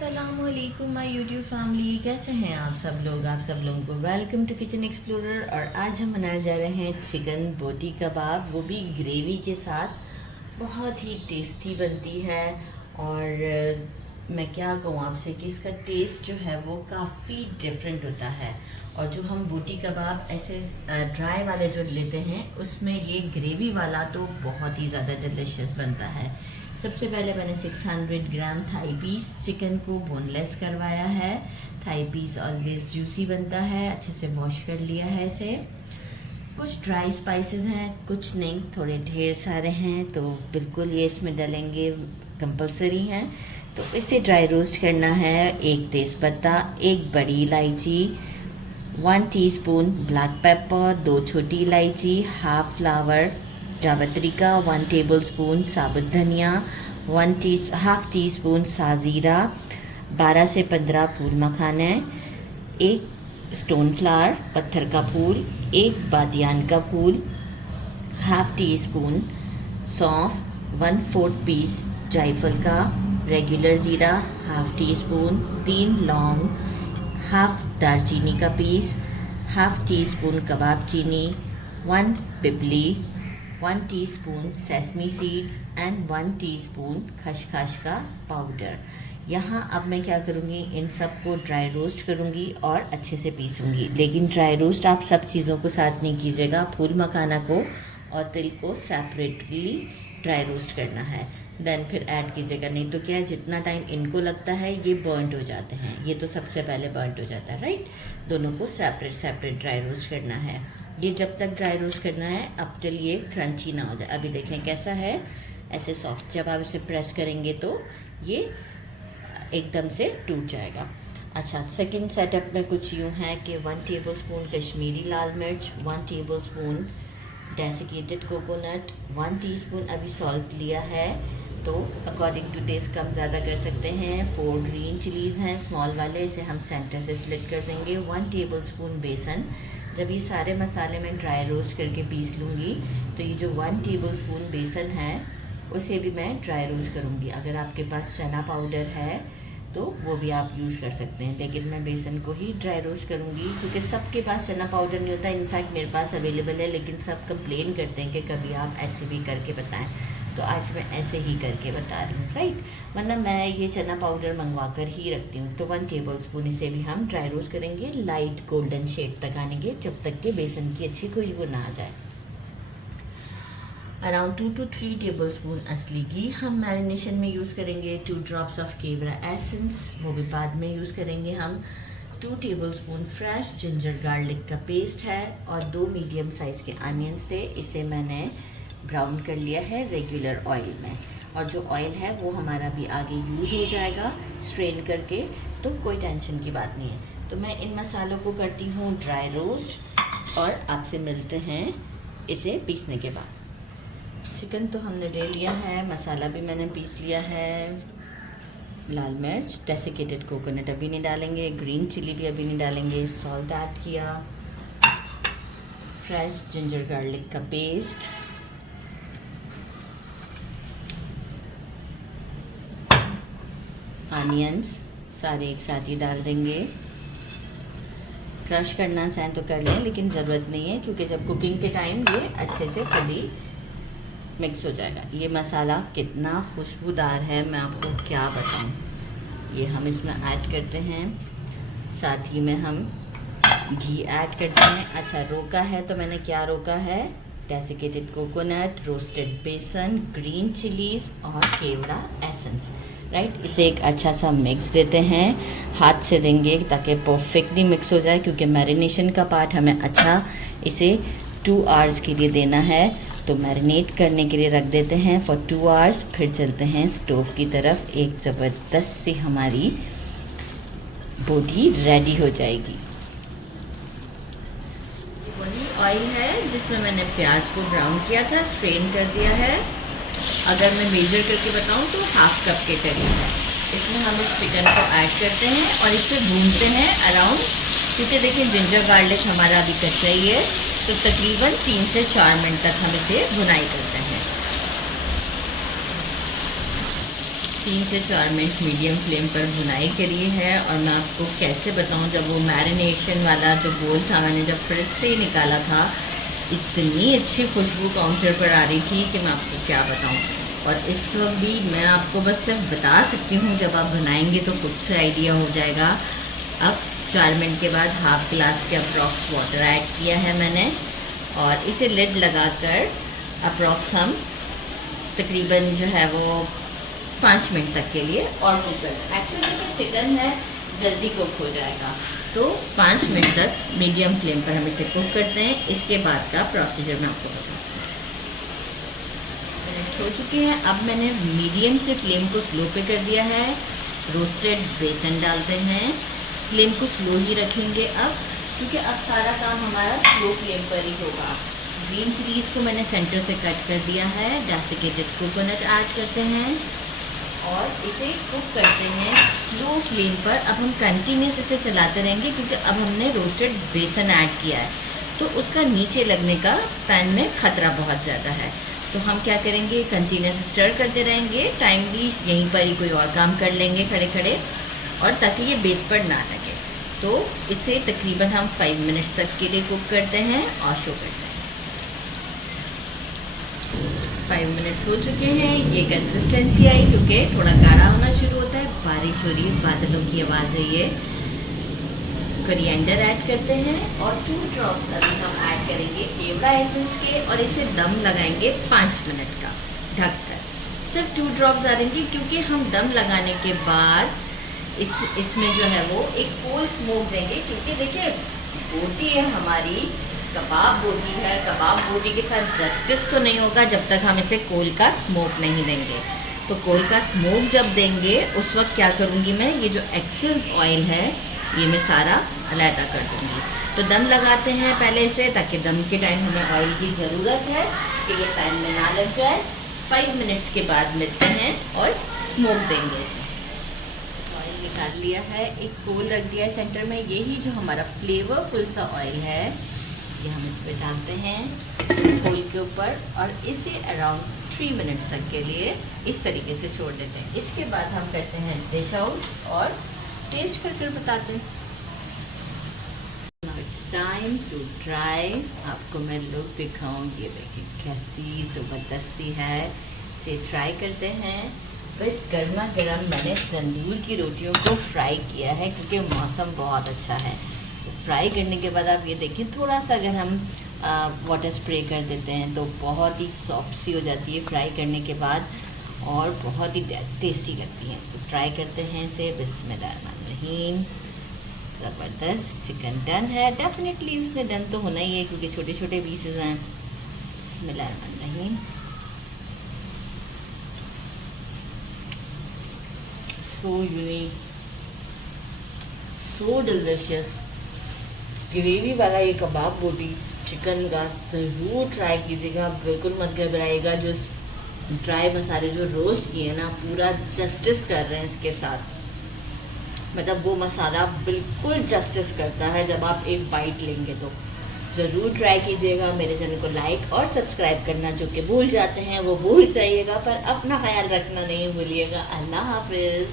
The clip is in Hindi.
अस्सलामुअलैकुम माय यूट्यूब फैमिली, कैसे हैं आप सब लोग। आप सब लोगों को वेलकम टू किचन एक्सप्लोरर। और आज हम बनाने जा रहे हैं चिकन बोटी कबाब, वो भी ग्रेवी के साथ। बहुत ही टेस्टी बनती है और मैं क्या कहूँ आपसे कि इसका टेस्ट जो है वो काफ़ी डिफरेंट होता है। और जो हम बोटी कबाब ऐसे ड्राई वाले जो लेते हैं उसमें ये ग्रेवी वाला तो बहुत ही ज़्यादा डिलिशियस बनता है। सबसे पहले मैंने 600 ग्राम थाई पीस चिकन को बोनलेस करवाया है। थाई पीस ऑलवेज जूसी बनता है। अच्छे से वॉश कर लिया है इसे। कुछ ड्राई स्पाइसेस हैं, कुछ नहीं, थोड़े ढेर सारे हैं, तो बिल्कुल ये इसमें डालेंगे, कंपलसरी हैं। तो इसे ड्राई रोस्ट करना है। एक तेज़पत्ता, एक बड़ी इलायची, 1 टीस्पून ब्लैक पेपर, 2 छोटी इलायची, हाफ फ्लावर जावित्री का, 1 टेबलस्पून साबुत धनिया, हाफ टी स्पून साजीरा, 12 से 15 फूल मखाने, एक स्टोन फ्लावर पत्थर का फूल, एक बादियान का फूल, हाफ टी स्पून सौंफ, 1/4 पीस जायफल का, रेगुलर ज़ीरा हाफ टी स्पून, 3 लौंग, हाफ दालचीनी का पीस, हाफ टी स्पून कबाब चीनी, 1 पिपली, 1 teaspoon sesame seeds and 1 teaspoon खसखस का पाउडर। यहाँ अब मैं क्या करूँगी, इन सब को ड्राई रोस्ट करूँगी और अच्छे से पीसूँगी। लेकिन ड्राई रोस्ट आप सब चीज़ों को साथ नहीं कीजिएगा, फूल मखाना को और तिल को सेपरेटली ड्राई रोस्ट करना है, देन फिर ऐड कीजिएगा। नहीं तो क्या है, जितना टाइम इनको लगता है ये बर्नड हो जाते हैं, ये तो सबसे पहले बर्नड हो जाता है, राइट। दोनों को सेपरेट सेपरेट ड्राई रोस्ट करना है। ये जब तक ड्राई रोस्ट करना है अब तक ये क्रंची ना हो जाए। अभी देखें कैसा है, ऐसे सॉफ्ट। जब आप इसे प्रेस करेंगे तो ये एकदम से टूट जाएगा। अच्छा, सेकंड सेटअप में कुछ यूँ है कि 1 टेबलस्पून कश्मीरी लाल मिर्च, 1 टेबलस्पून डेसिकेटेड कोकोनट, 1 टीस्पून अभी सॉल्ट लिया है, तो अकॉर्डिंग टू टेस्ट कम ज़्यादा कर सकते हैं। 4 ग्रीन चिलीज़ हैं स्मॉल वाले, इसे हम सेंटर से स्लिट कर देंगे। 1 टेबलस्पून बेसन। जब ये सारे मसाले मैं ड्राई रोस्ट करके पीस लूँगी तो ये जो 1 टेबलस्पून बेसन है उसे भी मैं ड्राई रोस्ट करूँगी। अगर आपके पास चना पाउडर है तो वो भी आप यूज़ कर सकते हैं, लेकिन मैं बेसन को ही ड्राई रोस्ट करूँगी क्योंकि सबके पास चना पाउडर नहीं होता। इनफैक्ट मेरे पास अवेलेबल है, लेकिन सब कंप्लेन करते हैं कि कभी आप ऐसे भी करके बताएं, तो आज मैं ऐसे ही करके बता रही हूँ, राइट। वरना मैं ये चना पाउडर मंगवा कर ही रखती हूँ। तो 1 टेबलस्पून इसे भी हम ड्राई रोस्ट करेंगे, लाइट गोल्डन शेड तक आने के, जब तक कि बेसन की अच्छी खुशबू ना आ जाए। अराउंड 2 to 3 टेबलस्पून असली घी हम मैरिनेशन में यूज़ करेंगे। 2 ड्रॉप्स ऑफ केवड़ा एसेंस, वो भी बाद में यूज़ करेंगे हम। 2 टेबलस्पून फ्रेश जिंजर गार्लिक का पेस्ट है और 2 मीडियम साइज़ के अनियंस थे, इसे मैंने ब्राउन कर लिया है रेगुलर ऑयल में। और जो ऑयल है वो हमारा भी आगे यूज़ हो जाएगा स्ट्रेन करके, तो कोई टेंशन की बात नहीं है। तो मैं इन मसालों को करती हूँ ड्राई रोस्ट और आपसे मिलते हैं इसे पीसने के बाद। चिकन तो हमने ले लिया है, मसाला भी मैंने पीस लिया है। लाल मिर्च, डेसिकेटेड कोकोनट अभी नहीं डालेंगे, ग्रीन चिली भी अभी नहीं डालेंगे, सॉल्ट ऐड किया, फ्रेश जिंजर गार्लिक का पेस्ट, अनियंस सारे एक साथ ही डाल देंगे। क्रश करना चाहें तो कर लें, लेकिन ज़रूरत नहीं है क्योंकि जब कुकिंग के टाइम ये अच्छे से खुद ही मिक्स हो जाएगा। ये मसाला कितना खुशबूदार है मैं आपको क्या बताऊं। ये हम इसमें ऐड करते हैं, साथ ही में हम घी ऐड करते हैं। अच्छा, रोका है तो मैंने क्या रोका है, डेसिकेटेड कोकोनट, रोस्टेड बेसन, ग्रीन चिलीज़ और केवड़ा एसेंस, राइट। इसे एक अच्छा सा मिक्स देते हैं, हाथ से देंगे ताकि परफेक्टली मिक्स हो जाए, क्योंकि मैरिनेशन का पार्ट हमें अच्छा इसे 2 आवर्स के लिए देना है। तो मैरिनेट करने के लिए रख देते हैं फॉर 2 आवर्स। फिर चलते हैं स्टोव की तरफ, एक ज़बरदस्त सी हमारी बोटी रेडी हो जाएगी। वही ऑयल है जिसमें मैंने प्याज को ब्राउन किया था, स्ट्रेन कर दिया है। अगर मैं मेजर करके बताऊं तो 1/2 कप के करीब है। इसमें हम इस चिकन को ऐड करते हैं और इसे भूनते हैं अराउंड, क्योंकि देखिए जिंजर गार्लिक हमारा अभी कच्चा ही है, तो तकरीबन 3 से 4 मिनट तक हम इसे भुनाई करते हैं। 3 से 4 मिनट मीडियम फ्लेम पर भुनाई करी है। और मैं आपको कैसे बताऊं, जब वो मैरिनेशन वाला जो बोल था मैंने जब फ्रिज से निकाला था, इतनी अच्छी खुशबू काउंटर पर आ रही थी कि मैं आपको क्या बताऊं। और इस वक्त भी मैं आपको बस सिर्फ बता सकती हूँ, जब आप बनाएंगे तो खुद से आइडिया हो जाएगा। अब 4 मिनट के बाद हाफ गिलास के अप्रॉक्स वाटर ऐड किया है मैंने, और इसे लिड लगाकर अप्रॉक्स हम तकरीबन जो है वो 5 मिनट तक के लिए और कुक करना। एक्चुअली जो चिकन है जल्दी कुक हो जाएगा, तो 5 मिनट तक मीडियम फ्लेम पर हम इसे कुक करते हैं। इसके बाद का प्रोसीजर मैं आपको बताऊँ। हो चुके हैं, अब मैंने मीडियम से फ्लेम को स्लो पे कर दिया है। रोस्टेड बेसन डालते हैं, फ्लेम को स्लो ही रखेंगे अब, क्योंकि अब सारा काम हमारा स्लो फ्लेम पर ही होगा। ग्रीन चिलीज को मैंने सेंटर से कट कर दिया है। डेसिकेटेड कोकोनट ऐड करते हैं और इसे कुक करते हैं स्लो फ्लेम पर। अब हम कंटिन्यूस इसे चलाते रहेंगे, क्योंकि अब हमने रोस्टेड बेसन ऐड किया है, तो उसका नीचे लगने का पैन में खतरा बहुत ज़्यादा है। तो हम क्या करेंगे, कंटिन्यूस स्टर करते रहेंगे। टाइमली यहीं पर ही कोई और काम कर लेंगे खड़े खड़े, और ताकि ये बेस पर ना लगे। तो इसे तकरीबन हम 5 मिनट्स तक के लिए कुक करते हैं और शो करते हैं। 5 मिनट्स हो चुके हैं। ये कंसिस्टेंसी आई, क्योंकि थोड़ा गाढ़ा होना शुरू होता है। बारिश हो रही है, बादलों की आवाज़ है ये। कोरिएंडर ऐड करते हैं और 2 ड्रॉप्स अभी हम ऐड करेंगे केवड़ा एसेंस के, और इसे दम लगाएंगे 5 मिनट का ढककर। सिर्फ 2 ड्रॉप्स डालेंगे, क्योंकि हम दम लगाने के बाद इसमें जो है वो एक कोल स्मोक देंगे। क्योंकि देखिए, बोटी है हमारी, कबाब बोटी है, कबाब बोटी के साथ जस्टिस तो नहीं होगा जब तक हम इसे कोल का स्मोक नहीं देंगे। तो कोल का स्मोक जब देंगे, उस वक्त क्या करूँगी मैं, ये जो एक्सेस ऑयल है ये मैं सारा अलहदा कर दूँगी। तो दम लगाते हैं पहले इसे, ताकि दम के टाइम हमें ऑयल की ज़रूरत है कि ये पैन में ना लग जाए। 5 मिनट्स के बाद मिलते हैं और स्मोक देंगे। ऑयल निकाल लिया है, एक कोल रख दिया है सेंटर में। यही जो हमारा फ्लेवरफुल सा ऑयल है, ये हम इस पर डालते हैं कोल के ऊपर, और इसे अराउंड 3 मिनट्स तक के लिए इस तरीके से छोड़ देते हैं। इसके बाद हम करते हैं डिश आउट और टेस्ट करके बताते हैं। It's time to try. आपको मैं लुक दिखाऊंगी, देखिए कैसी ज़बरदस्त सी है। इसे ट्राई करते हैं। विद गर्मा गर्म मैंने तंदूर की रोटियों को फ्राई किया है, क्योंकि मौसम बहुत अच्छा है। तो फ्राई करने के बाद आप ये देखिए, थोड़ा सा अगर हम वाटर स्प्रे कर देते हैं तो बहुत ही सॉफ्ट सी हो जाती है फ्राई करने के बाद, और बहुत ही टेस्टी लगती हैं। तो ट्राई करते हैं इसे। बिस्मिल्लाहिर्रहमानिर्रहीम। ज़बरदस्त चिकन डन है। डेफिनेटली उसने डन तो होना ही है, क्योंकि छोटे छोटे पीसेस हैं। बिस्मिल्लाहिर्रहमानिर्रहीम। So unique, so delicious. Gravy वाला ये कबाब बोटी चिकन का ज़रूर ट्राई कीजिएगा। बिल्कुल मत घबराइएगा। जो ड्राई मसाले जो रोस्ट किए ना, पूरा जस्टिस कर रहे हैं इसके साथ। मतलब वो मसाला बिल्कुल जस्टिस करता है जब आप एक बाइट लेंगे। तो ज़रूर ट्राई कीजिएगा। मेरे चैनल को लाइक और सब्सक्राइब करना जो कि भूल जाते हैं वो भूल जाइएगा, पर अपना ख्याल रखना नहीं भूलिएगा। अल्लाह हाफिज़।